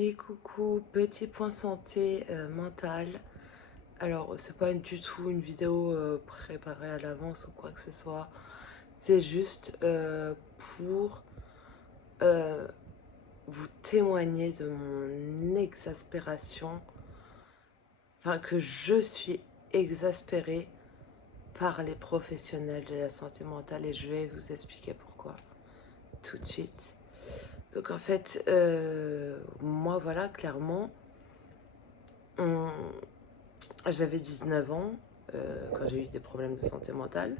Et coucou, petit point santé mentale. Alors, c'est pas du tout une vidéo préparée à l'avance ou quoi que ce soit. C'est juste pour euh, vous témoigner de mon exaspération. Enfin, que je suis exaspérée par les professionnels de la santé mentale et je vais vous expliquer pourquoi tout de suite. Donc, en fait, moi, voilà, clairement, on, j'avais 19 ans quand j'ai eu des problèmes de santé mentale.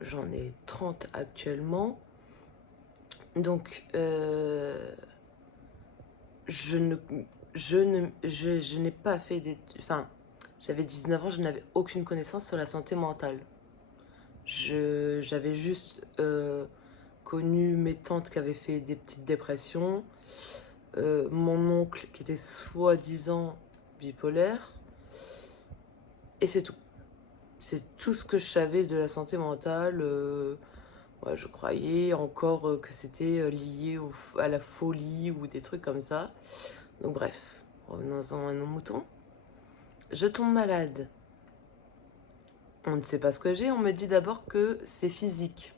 J'en ai 30 actuellement. Donc, je ne, je n'ai pas fait des... Enfin, j'avais 19 ans, je n'avais aucune connaissance sur la santé mentale. J'avais juste connu mes tantes qui avaient fait des petites dépressions, mon oncle qui était soi-disant bipolaire, et c'est tout. C'est tout ce que je savais de la santé mentale. Ouais, je croyais encore que c'était lié à la folie ou des trucs comme ça. Donc bref, revenons-en à nos moutons. Je tombe malade. On ne sait pas ce que j'ai. On me dit d'abord que c'est physique.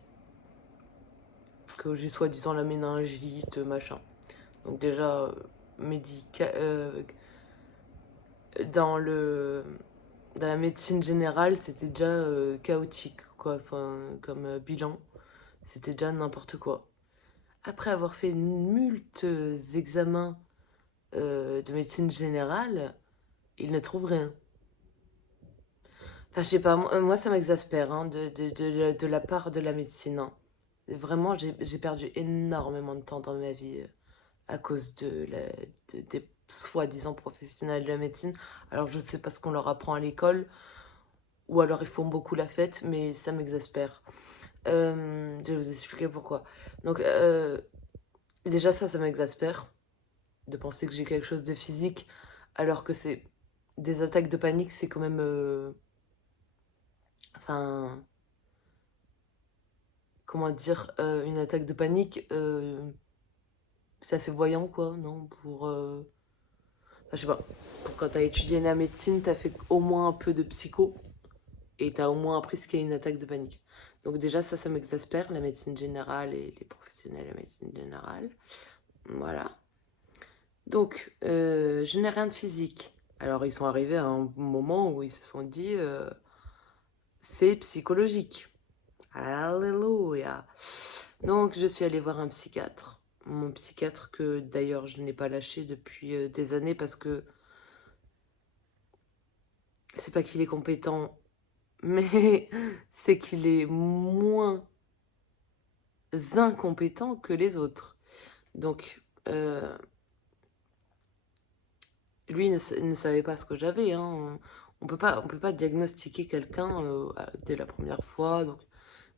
Que j'ai soi-disant la méningite, machin. Donc déjà, dans dans la médecine générale, c'était déjà chaotique, quoi. Enfin, comme bilan, c'était déjà n'importe quoi. Après avoir fait multes examens de médecine générale, ils ne trouvent rien. Enfin, je sais pas, moi ça m'exaspère hein, de la part de la médecine. Hein. Vraiment, j'ai perdu énormément de temps dans ma vie à cause des soi-disant professionnels de la médecine. Alors, je ne sais pas ce qu'on leur apprend à l'école, ou alors ils font beaucoup la fête, mais ça m'exaspère. Je vais vous expliquer pourquoi. Donc, déjà ça m'exaspère de penser que j'ai quelque chose de physique, alors que c'est des attaques de panique, c'est quand même... Enfin, comment dire, une attaque de panique, c'est assez voyant, quoi, non? Enfin, je sais pas, pour quand t'as étudié la médecine, t'as fait au moins un peu de psycho, et t'as au moins appris ce qu'est une attaque de panique. Donc déjà, ça m'exaspère, la médecine générale et les professionnels de la médecine générale. Voilà. Donc, je n'ai rien de physique. Alors, ils sont arrivés à un moment où ils se sont dit, c'est psychologique. Alléluia. Donc, je suis allée voir un psychiatre. Mon psychiatre que d'ailleurs je n'ai pas lâché depuis des années parce que c'est pas qu'il est compétent, mais c'est qu'il est moins incompétent que les autres. Donc, lui ne savait pas ce que j'avais. Hein. On peut pas diagnostiquer quelqu'un dès la première fois. Donc,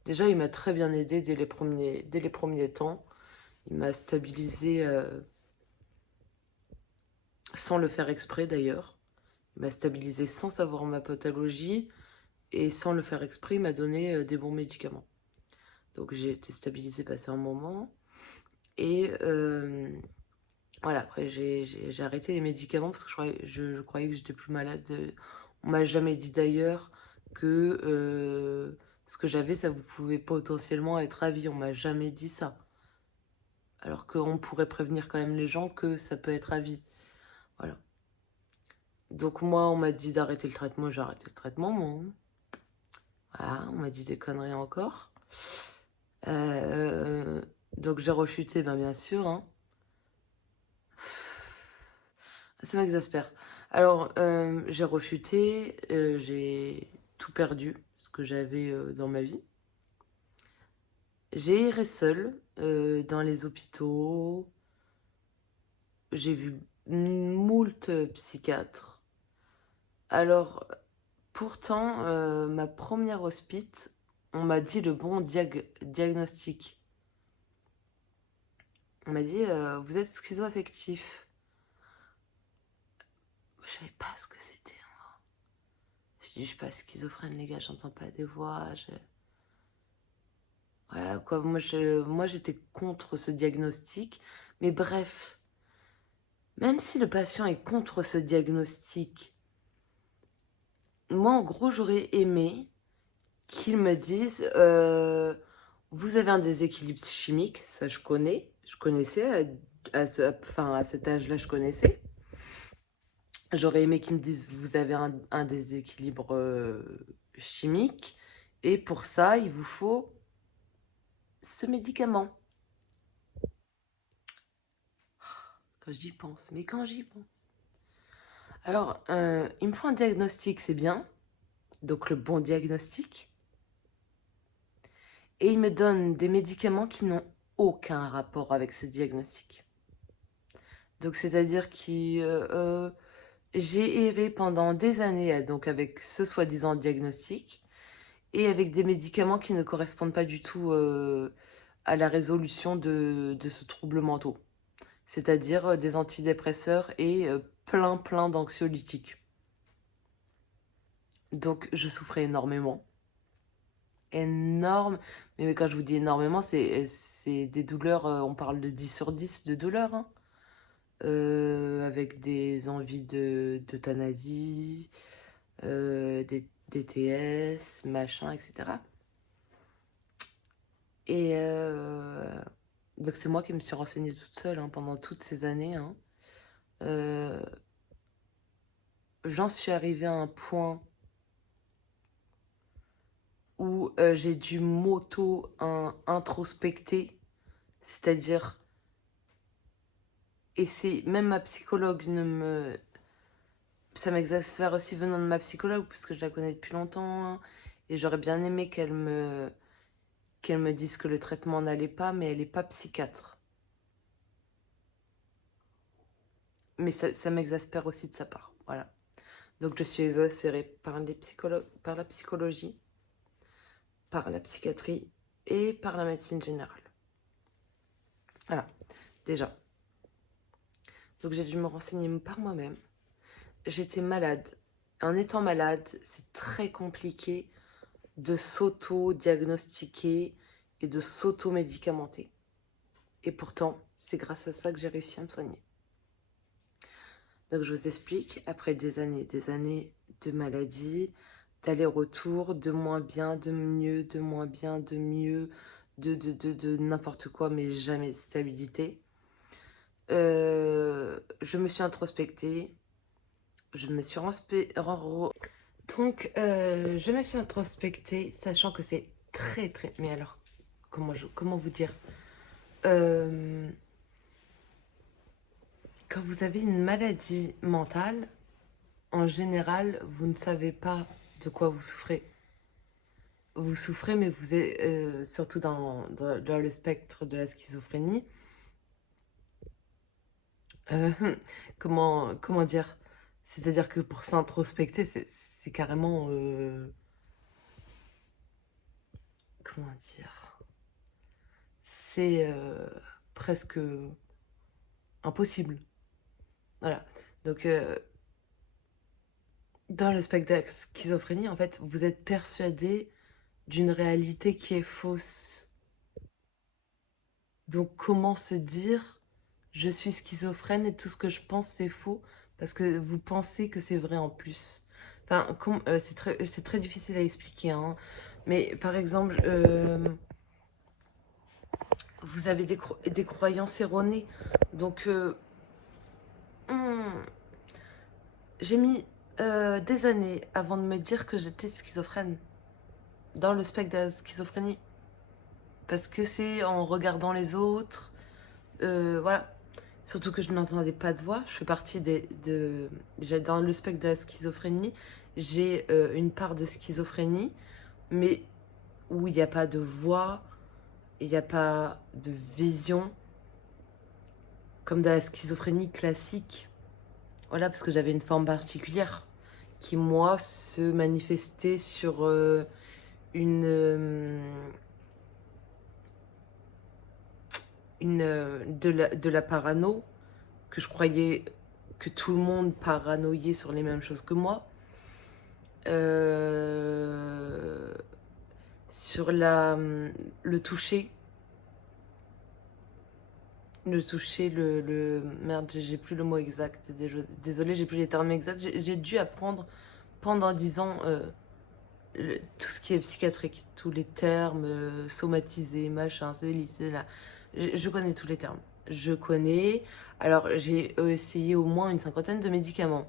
déjà, il m'a très bien aidé dès les premiers temps. Il m'a stabilisé sans le faire exprès d'ailleurs. Il m'a stabilisé sans savoir ma pathologie et sans le faire exprès, il m'a donné des bons médicaments. Donc j'ai été stabilisée passé un moment et voilà, après j'ai arrêté les médicaments parce que je croyais que j'étais plus malade. On m'a jamais dit d'ailleurs que ce que j'avais, ça vous pouvait potentiellement être à vie. On m'a jamais dit ça. Alors qu'on pourrait prévenir quand même les gens que ça peut être à vie. Voilà. Donc moi, on m'a dit d'arrêter le traitement, j'ai arrêté le traitement, moi. Voilà, on m'a dit des conneries encore. Euh, donc j'ai rechuté, ben, bien sûr. Hein. Ça m'exaspère. Alors, j'ai rechuté, j'ai tout perdu, ce que j'avais dans ma vie. J'ai erré seule dans les hôpitaux. J'ai vu moult psychiatres. Alors, pourtant, ma première hospice, on m'a dit le bon diagnostic. On m'a dit, vous êtes schizoaffectif. Je savais pas ce que c'était. Je dis, je suis pas schizophrène, les gars, j'entends pas des voix. Voilà, quoi. Moi, j'étais contre ce diagnostic. Mais bref. Même si le patient est contre ce diagnostic, moi, en gros, j'aurais aimé qu'ils me disent vous avez un déséquilibre chimique, ça je connaissais, à cet âge-là, je connaissais. J'aurais aimé qu'ils me disent vous avez un déséquilibre chimique, et pour ça, il vous faut ce médicament. Quand j'y pense, mais quand j'y pense. Alors, il me faut un diagnostic, c'est bien, donc le bon diagnostic. Et il me donne des médicaments qui n'ont aucun rapport avec ce diagnostic. Donc, c'est-à-dire que j'ai erré pendant des années donc avec ce soi-disant diagnostic et avec des médicaments qui ne correspondent pas du tout à la résolution de ce trouble mental. C'est-à-dire des antidépresseurs et plein d'anxiolytiques. Donc, je souffrais énormément. Énorme. Mais quand je vous dis énormément, c'est des douleurs, on parle de 10 sur 10 de douleurs, hein. Avec des envies d'euthanasie, des DTS, machin, etc. Et donc c'est moi qui me suis renseignée toute seule hein, pendant toutes ces années. Hein. J'en suis arrivée à un point où j'ai dû m'auto-introspecter, c'est-à-dire, et c'est même ma psychologue ne me... Ça m'exaspère aussi venant de ma psychologue, puisque je la connais depuis longtemps, hein, et j'aurais bien aimé qu'elle me dise que le traitement n'allait pas, mais elle n'est pas psychiatre. Mais ça m'exaspère aussi de sa part, voilà. Donc je suis exaspérée par la psychologie, par la psychiatrie et par la médecine générale. Voilà, déjà. Donc j'ai dû me renseigner par moi-même. J'étais malade. En étant malade, c'est très compliqué de s'auto-diagnostiquer et de s'auto-médicamenter. Et pourtant, c'est grâce à ça que j'ai réussi à me soigner. Donc je vous explique, après des années de maladie, d'aller-retour, de moins bien, de mieux, de moins bien, de mieux, de n'importe quoi, mais jamais de stabilité. Je me suis introspectée, je me suis je me suis introspectée, sachant que c'est très... Mais alors, comment vous dire Quand vous avez une maladie mentale, en général, vous ne savez pas de quoi vous souffrez. Vous souffrez, mais vous êtes surtout dans le spectre de la schizophrénie. Euh, comment dire? C'est-à-dire que pour s'introspecter, c'est carrément... comment dire? C'est presque impossible. Voilà. Donc, dans le spectre de la schizophrénie, en fait, vous êtes persuadé d'une réalité qui est fausse. Donc, comment se dire je suis schizophrène et tout ce que je pense c'est faux parce que vous pensez que c'est vrai en plus. Enfin, c'est très difficile à expliquer, hein. Mais par exemple, vous avez des croyances erronées. Donc, hmm, j'ai mis des années avant de me dire que j'étais schizophrène, dans le spectre de la schizophrénie. Parce que c'est en regardant les autres, voilà. Surtout que je n'entendais pas de voix. Je fais partie dans le spectre de la schizophrénie, j'ai une part de schizophrénie, mais où il n'y a pas de voix, il n'y a pas de vision, comme dans la schizophrénie classique. Voilà, parce que j'avais une forme particulière qui, moi, se manifestait sur de la parano, que je croyais que tout le monde paranoïait sur les mêmes choses que moi. Sur le toucher. de toucher Merde, j'ai plus le mot exact. Désolée, j'ai plus les termes exacts. J'ai dû apprendre pendant 10 ans tout ce qui est psychiatrique. Tous les termes somatisés, machin, c'est là. Je connais tous les termes. Je connais. Alors, j'ai essayé au moins une cinquantaine de médicaments.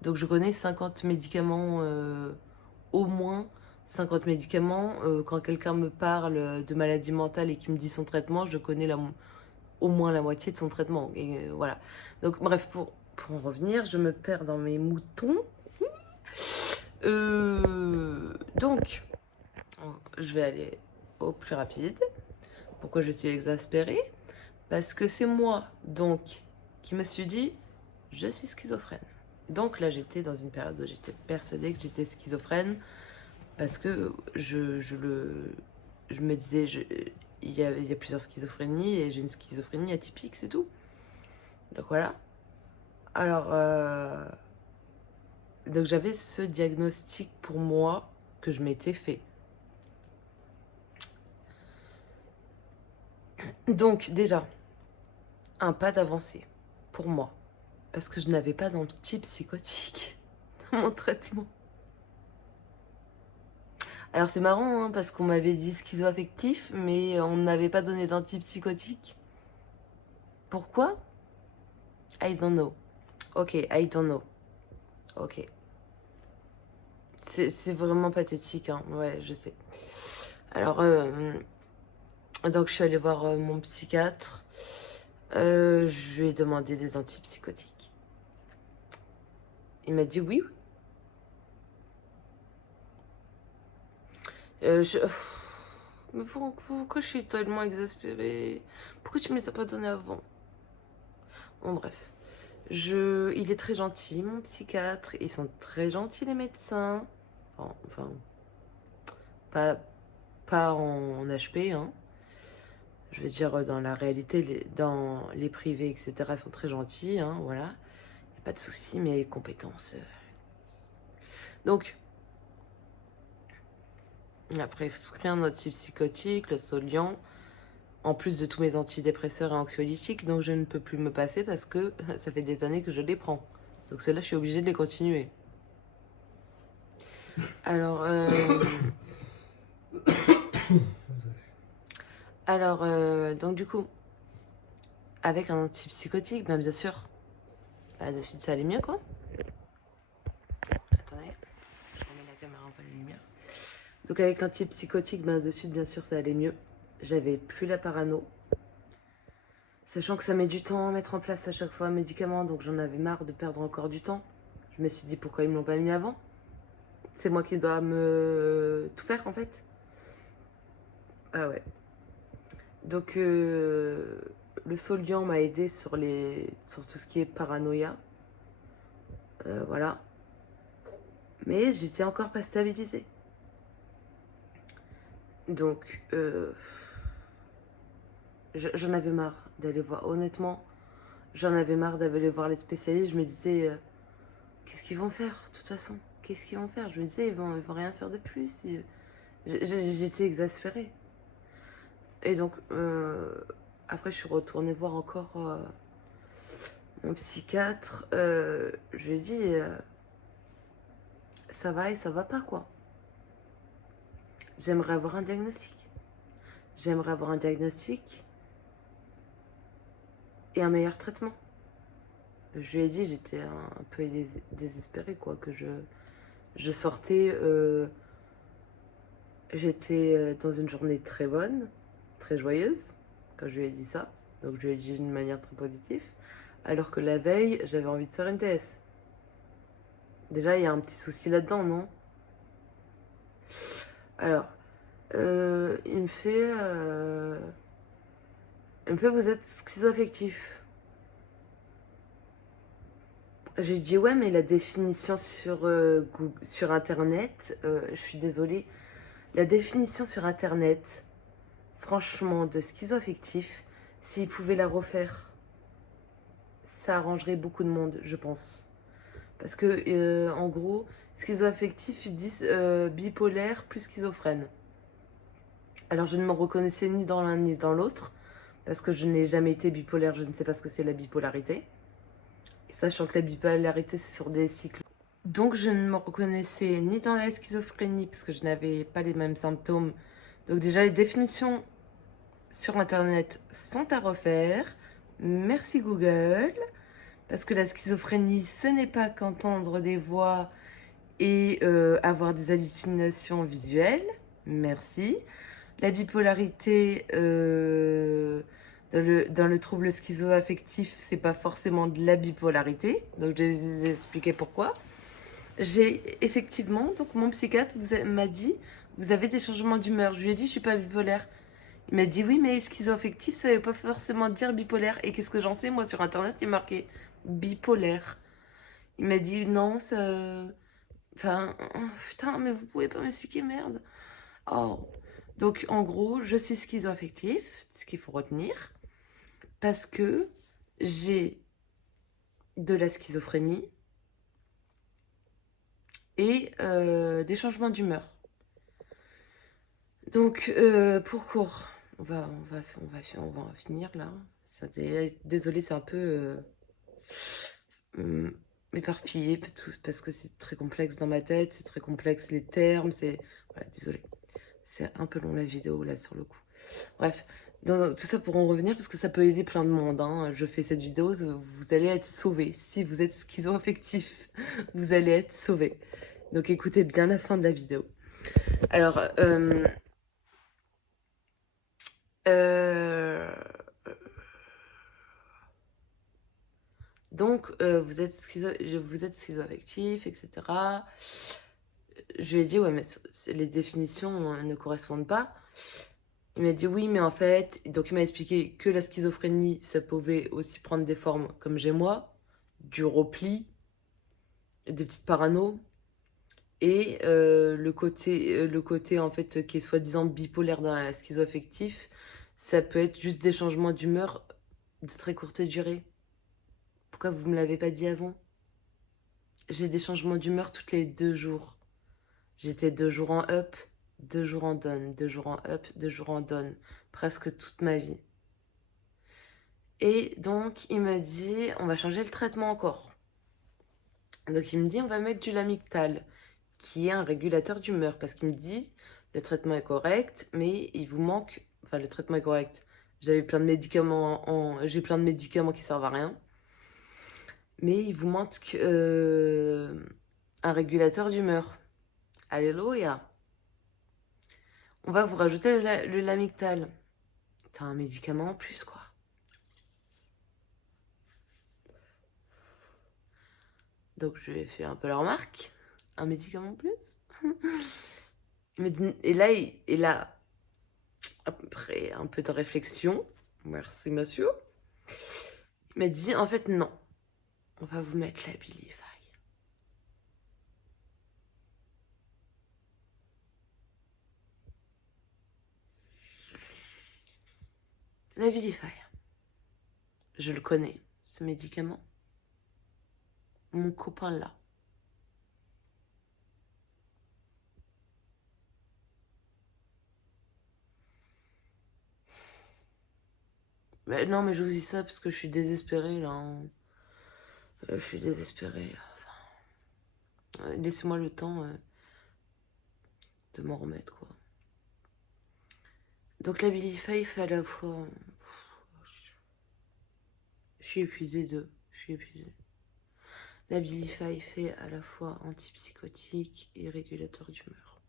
Donc, je connais 50 médicaments, au moins 50 médicaments. Quand quelqu'un me parle de maladie mentale et qui me dit son traitement, je connais au moins la moitié de son traitement. Et voilà. Donc, bref, pour en revenir, je me perds dans mes moutons. Donc, je vais aller au plus rapide. Pourquoi je suis exaspérée? Parce que c'est moi, donc, qui me suis dit, je suis schizophrène. Donc là, j'étais dans une période où j'étais persuadée que j'étais schizophrène parce que je me disais, il y a plusieurs schizophrénies et j'ai une schizophrénie atypique, c'est tout. Donc voilà. Alors, donc j'avais ce diagnostic pour moi que je m'étais fait. Donc déjà, un pas d'avancée pour moi. Parce que je n'avais pas d'antipsychotique dans mon traitement. Alors c'est marrant, hein, parce qu'on m'avait dit schizoaffectif, mais on n'avait pas donné d'antipsychotique. Pourquoi? I don't know. Ok, I don't know. Ok. C'est vraiment pathétique, hein. Ouais, je sais. Alors, donc je suis allée voir mon psychiatre. Je lui ai demandé des antipsychotiques. Il m'a dit oui, oui. Mais pourquoi je suis tellement exaspérée? Pourquoi tu me les as pas donnés avant? Bon, bref. Il est très gentil, mon psychiatre. Ils sont très gentils, les médecins. Enfin, pas en HP, hein. Je veux dire, dans la réalité, dans les privés, etc., ils sont très gentils, hein, voilà. Il n'y a pas de souci, mais les compétences. Donc, après, il soutient un antipsychotique, le Soliant, en plus de tous mes antidépresseurs et anxiolytiques, donc je ne peux plus me passer parce que ça fait des années que je les prends. Donc ceux-là, je suis obligée de les continuer. Alors, donc du coup, avec un antipsychotique, ben bien sûr, de suite ça allait mieux, quoi. Attendez, je remets la caméra un peu de lumière. Donc avec l'antipsychotique, ben de suite, bien sûr, ça allait mieux. J'avais plus la parano. Sachant que ça met du temps à mettre en place à chaque fois un médicament, donc j'en avais marre de perdre encore du temps. Je me suis dit pourquoi ils me l'ont pas mis avant. C'est moi qui dois tout faire en fait. Ah ouais. Donc le Soliant m'a aidé sur tout ce qui est paranoïa. Voilà. Mais j'étais encore pas stabilisée. Donc j'en avais marre d'aller voir. Honnêtement, j'en avais marre d'aller voir les spécialistes. Je me disais, qu'est-ce qu'ils vont faire de toute façon? Qu'est-ce qu'ils vont faire? Je me disais, ils vont rien faire de plus. J'étais exaspérée. Et donc, après, je suis retournée voir encore mon psychiatre. Je lui ai dit, ça va et ça va pas, quoi. J'aimerais avoir un diagnostic. J'aimerais avoir un diagnostic et un meilleur traitement. Je lui ai dit, j'étais un peu désespérée, quoi, que je sortais... j'étais dans une journée très bonne, très joyeuse, quand je lui ai dit ça. Donc je lui ai dit d'une manière très positive. Alors que la veille, j'avais envie de faire une TS. Déjà, il y a un petit souci là-dedans, non? Alors, il me fait, vous êtes schizoaffectif. J'ai dit ouais, mais la définition sur, sur Internet, je suis désolée, la définition sur Internet, franchement, de schizoaffectif, s'il pouvait la refaire, ça arrangerait beaucoup de monde, je pense. Parce que, en gros, schizoaffectif, ils disent bipolaire plus schizophrène. Alors, je ne me reconnaissais ni dans l'un ni dans l'autre, parce que je n'ai jamais été bipolaire, je ne sais pas ce que c'est la bipolarité. Et sachant que la bipolarité, c'est sur des cycles. Donc je ne me reconnaissais ni dans la schizophrénie, parce que je n'avais pas les mêmes symptômes. Donc déjà, les définitions sur Internet sont à refaire. Merci Google. Parce que la schizophrénie, ce n'est pas qu'entendre des voix et avoir des hallucinations visuelles. Merci. La bipolarité, dans le trouble schizoaffectif, c'est pas forcément de la bipolarité. Donc je vais vous expliquer pourquoi. J'ai effectivement, donc mon psychiatre m'a dit, vous avez des changements d'humeur. Je lui ai dit, je suis pas bipolaire. Il m'a dit, oui, mais schizoaffectif, ça veut pas forcément dire bipolaire. Et qu'est-ce que j'en sais? Moi, sur Internet, il marquait bipolaire. Il m'a dit, non, ça... Enfin, putain, mais vous pouvez pas m'expliquer, merde. Oh. Donc, en gros, je suis schizoaffectif, ce qu'il faut retenir, parce que j'ai de la schizophrénie et des changements d'humeur. Donc, pour court, on va en finir là. Désolée, c'est un peu éparpillé parce que c'est très complexe dans ma tête, c'est très complexe les termes, c'est... Voilà, désolée. C'est un peu long la vidéo là sur le coup. Bref, tout ça pour en revenir parce que ça peut aider plein de monde. Hein. Je fais cette vidéo, vous allez être sauvés. Si vous êtes schizoaffectif, vous allez être sauvés. Donc écoutez bien la fin de la vidéo. Alors, donc, vous êtes schizoaffectif, etc. Je lui ai dit, ouais, mais les définitions ne correspondent pas. Il m'a dit, oui, mais en fait... Donc, il m'a expliqué que la schizophrénie, ça pouvait aussi prendre des formes comme j'ai moi, du repli, des petites parano, et le côté, en fait, qui est soi-disant bipolaire dans la schizoaffectif, ça peut être juste des changements d'humeur de très courte durée. Pourquoi vous me l'avez pas dit avant? J'ai des changements d'humeur toutes les 2 jours. J'étais 2 jours en up, 2 jours en down, 2 jours en up, 2 jours en down, presque toute ma vie. Et donc, il me dit, on va changer le traitement encore. Donc, il me dit, on va mettre du Lamictal, qui est un régulateur d'humeur, parce qu'il me dit, le traitement est correct, mais il vous manque... Enfin, le traitement est correct. J'avais plein de médicaments, j'ai plein de médicaments qui servent à rien. Mais il vous manque un régulateur d'humeur. Alléluia. On va vous rajouter le Lamictal. T'as un médicament en plus, quoi. Donc, je lui ai fait un peu la remarque. Un médicament en plus. Et là, après un peu de réflexion, merci monsieur, il m'a dit, en fait, non. On va vous mettre la Abilify. La Abilify. Je le connais, ce médicament. Mon copain l'a. Mais non, mais je vous dis ça parce que je suis désespérée, là. Hein. Je suis désespérée. Enfin, laissez-moi le temps de m'en remettre, quoi. Donc la Abilify fait à la fois... Je suis épuisée Je suis épuisée. La Abilify fait à la fois antipsychotique et régulateur d'humeur.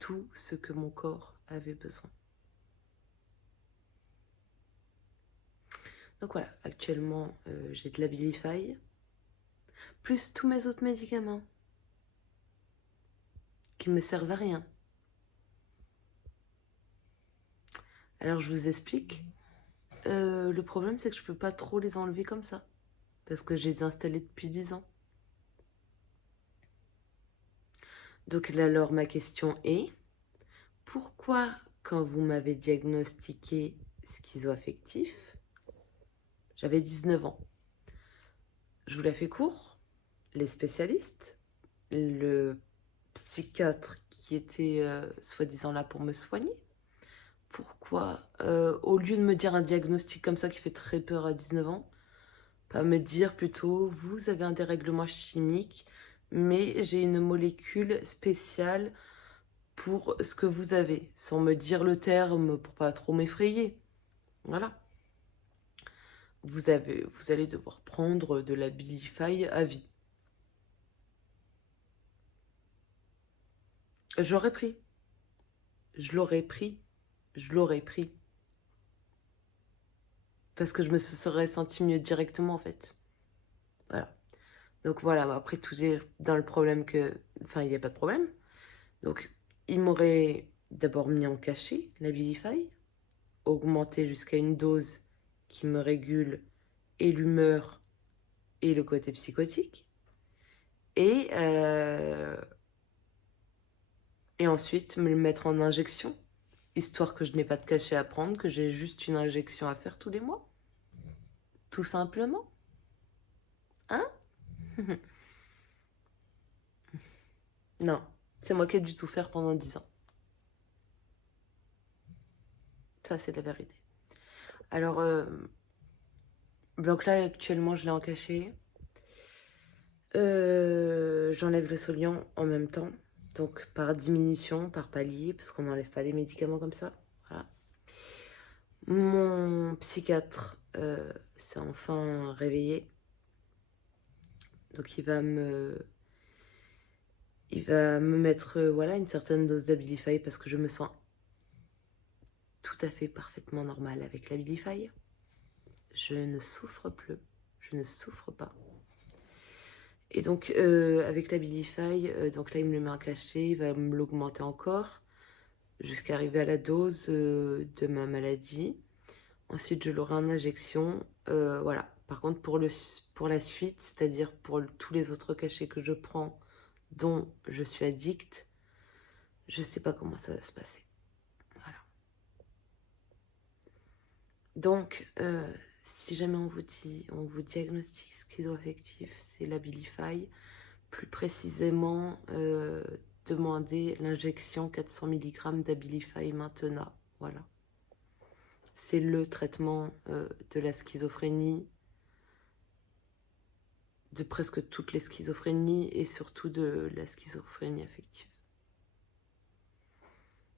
Tout ce que mon corps avait besoin. Donc voilà, actuellement j'ai de l'Abilify, plus tous mes autres médicaments qui me servent à rien. Alors je vous explique. Le problème c'est que je peux pas trop les enlever comme ça, parce que je les ai installés depuis 10 ans. Donc là, alors ma question est, pourquoi quand vous m'avez diagnostiqué schizoaffectif, j'avais 19 ans. Je vous la fais court. Les spécialistes, le psychiatre qui était soi-disant là pour me soigner, pourquoi, au lieu de me dire un diagnostic comme ça qui fait très peur à 19 ans, pas me dire plutôt, vous avez un dérèglement chimique, mais j'ai une molécule spéciale pour ce que vous avez, sans me dire le terme pour pas trop m'effrayer. Voilà. Vous allez devoir prendre de la Abilify à vie. J'aurais pris. Je l'aurais pris. Je l'aurais pris. Parce que je me serais sentie mieux directement, en fait. Voilà. Donc voilà, après, tout est dans le problème que... Enfin, il n'y a pas de problème. Donc, il m'aurait d'abord mis en cachet, la Abilify, augmenté jusqu'à une dose qui me régule et l'humeur et le côté psychotique. Et ensuite, me le mettre en injection, histoire que je n'ai pas de cachet à prendre, que j'ai juste une injection à faire tous les mois. Tout simplement. Hein? Non, c'est moi qui ai dû tout faire pendant 10 ans. Ça, c'est la vérité. Alors, donc là, actuellement, je l'ai en cachet. J'enlève le Soliant en même temps. Donc, par diminution, par palier, parce qu'on n'enlève pas les médicaments comme ça. Voilà. Mon psychiatre s'est enfin réveillé. Donc, il va me mettre voilà, une certaine dose d'Abilify parce que je me sens tout à fait parfaitement normale avec l'Abilify. Je ne souffre plus, je ne souffre pas. Et donc avec l'Abilify, donc là il me le met en cachet, il va me l'augmenter encore jusqu'à arriver à la dose de ma maladie. Ensuite je l'aurai en injection, voilà. Par contre pour la suite, c'est-à-dire pour tous les autres cachets que je prends dont je suis addict, je sais pas comment ça va se passer. Voilà. Donc, si jamais on vous diagnostique schizoaffectif, c'est l'Abilify. Plus précisément, demandez l'injection 400 mg d'Abilify maintenant. Voilà. C'est le traitement de la schizophrénie, de presque toutes les schizophrénies et surtout de la schizophrénie affective.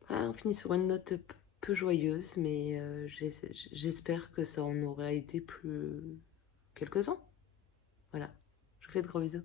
Voilà, on finit sur une note peu joyeuse, mais j'espère que ça en aura été plus quelques-uns. Voilà, je vous fais de gros bisous.